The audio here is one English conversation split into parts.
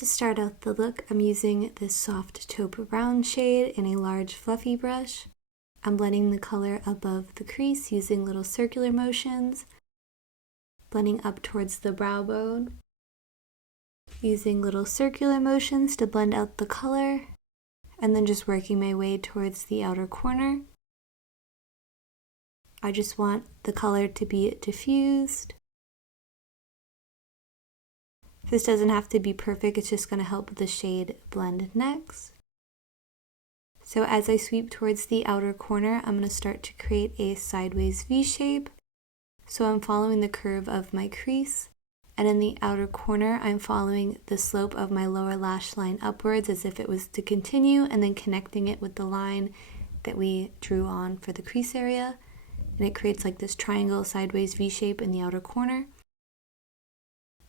To start out the look, I'm using this soft taupe brown shade in a large fluffy brush. I'm blending the color above the crease using little circular motions, blending up towards the brow bone, using little circular motions to blend out the color, and then just working my way towards the outer corner. I just want the color to be diffused. This doesn't have to be perfect, it's just going to help the shade blend next. So as I sweep towards the outer corner, I'm going to start to create a sideways V shape. So I'm following the curve of my crease, and in the outer corner, I'm following the slope of my lower lash line upwards as if it was to continue, and then connecting it with the line that we drew on for the crease area. And it creates like this triangle sideways V shape in the outer corner.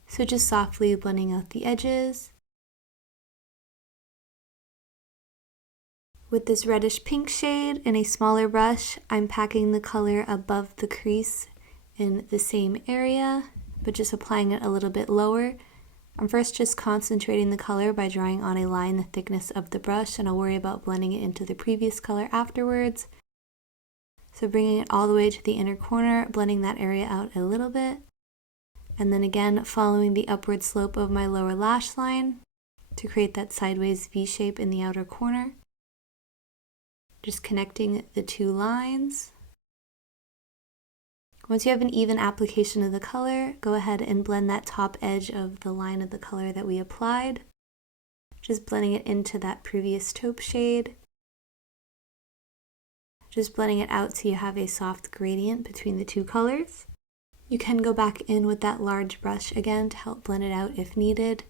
So just softly blending out the edges. With this reddish pink shade in a smaller brush, I'm packing the color above the crease in the same area, but just applying it a little bit lower. I'm first just concentrating the color by drawing on a line the thickness of the brush, and I'll worry about blending it into the previous color afterwards. So bringing it all the way to the inner corner, blending that area out a little bit. And then again, following the upward slope of my lower lash line to create that sideways V shape in the outer corner. Just connecting the two lines. Once you have an even application of the color, go ahead and blend that top edge of the line of the color that we applied. Just blending it into that previous taupe shade. Just blending it out so you have a soft gradient between the two colors. You can go back in with that large brush again to help blend it out if needed.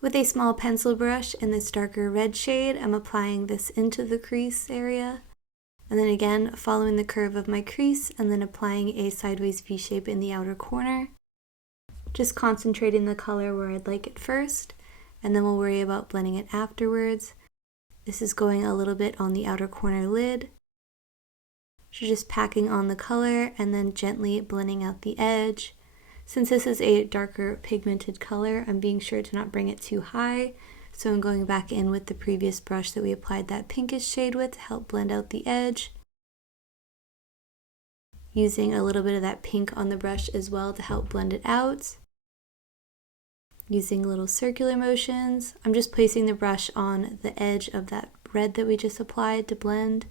With a small pencil brush in this darker red shade, I'm applying this into the crease area. And then again, following the curve of my crease and then applying a sideways V shape in the outer corner. Just concentrating the color where I'd like it first, and then we'll worry about blending it afterwards. This is going a little bit on the outer corner lid. So just packing on the color and then gently blending out the edge. Since this is a darker pigmented color, I'm being sure to not bring it too high. So I'm going back in with the previous brush that we applied that pinkish shade with to help blend out the edge. Using a little bit of that pink on the brush as well to help blend it out. Using little circular motions. I'm just placing the brush on the edge of that red that we just applied to blend.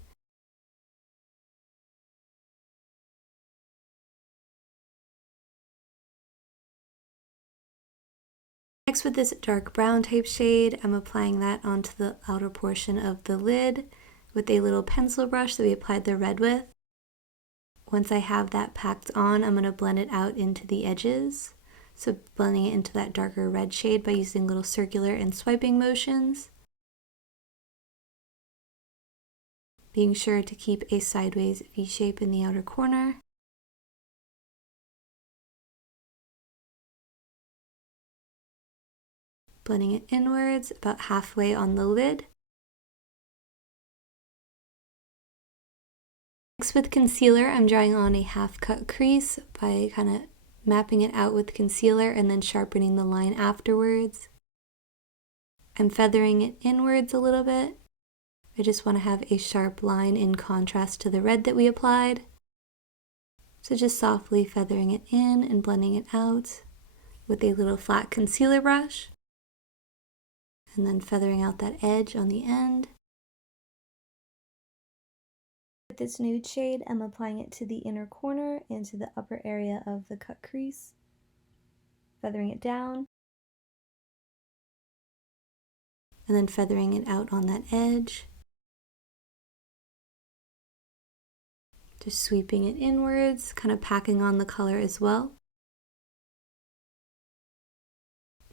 Next, with this dark brown type shade, I'm applying that onto the outer portion of the lid with a little pencil brush that we applied the red with. Once I have that packed on, I'm going to blend it out into the edges. So blending it into that darker red shade by using little circular and swiping motions. Being sure to keep a sideways V shape in the outer corner. Blending it inwards about halfway on the lid. Next, with concealer, I'm drawing on a half cut crease by kind of mapping it out with concealer and then sharpening the line afterwards. I'm feathering it inwards a little bit. I just want to have a sharp line in contrast to the red that we applied. So just softly feathering it in and blending it out with a little flat concealer brush. And then feathering out that edge on the end. With this nude shade, I'm applying it to the inner corner and to the upper area of the cut crease. Feathering it down. And then feathering it out on that edge. Just sweeping it inwards, kind of packing on the color as well.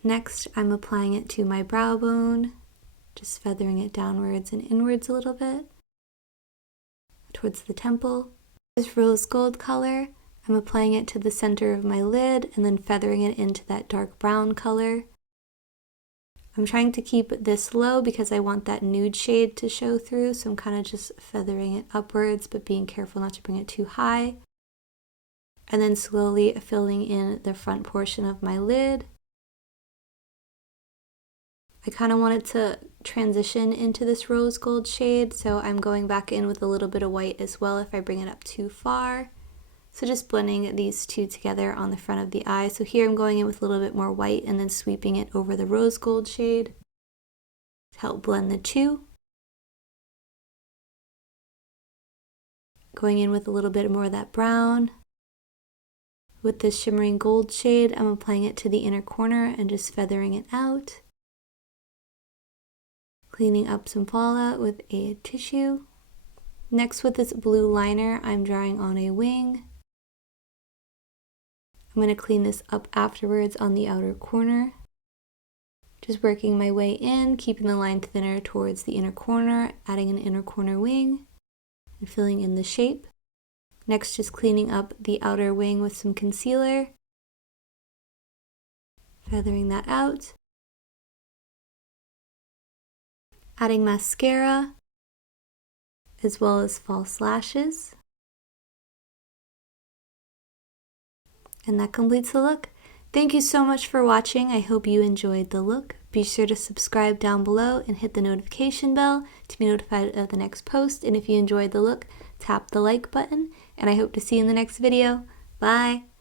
Next, I'm applying it to my brow bone, just feathering it downwards and inwards a little bit, towards the temple. This rose gold color, I'm applying it to the center of my lid and then feathering it into that dark brown color. I'm trying to keep this low because I want that nude shade to show through, so I'm kind of just feathering it upwards, but being careful not to bring it too high. and then slowly filling in the front portion of my lid. I kind of wanted to transition into this rose gold shade, so I'm going back in with a little bit of white as well if I bring it up too far. So just blending these two together on the front of the eye. So here I'm going in with a little bit more white and then sweeping it over the rose gold shade to help blend the two. Going in with a little bit more of that brown. With this shimmering gold shade, I'm applying it to the inner corner and just feathering it out. Cleaning up some fallout with a tissue. Next, with this blue liner, I'm drawing on a wing. I'm going to clean this up afterwards on the outer corner. Just working my way in, keeping the line thinner towards the inner corner, adding an inner corner wing, and filling in the shape. Next, just cleaning up the outer wing with some concealer, feathering that out. Adding mascara, as well as false lashes. And that completes the look. Thank you so much for watching. I hope you enjoyed the look. Be sure to subscribe down below and hit the notification bell to be notified of the next post. And if you enjoyed the look, tap the like button. And I hope to see you in the next video. Bye!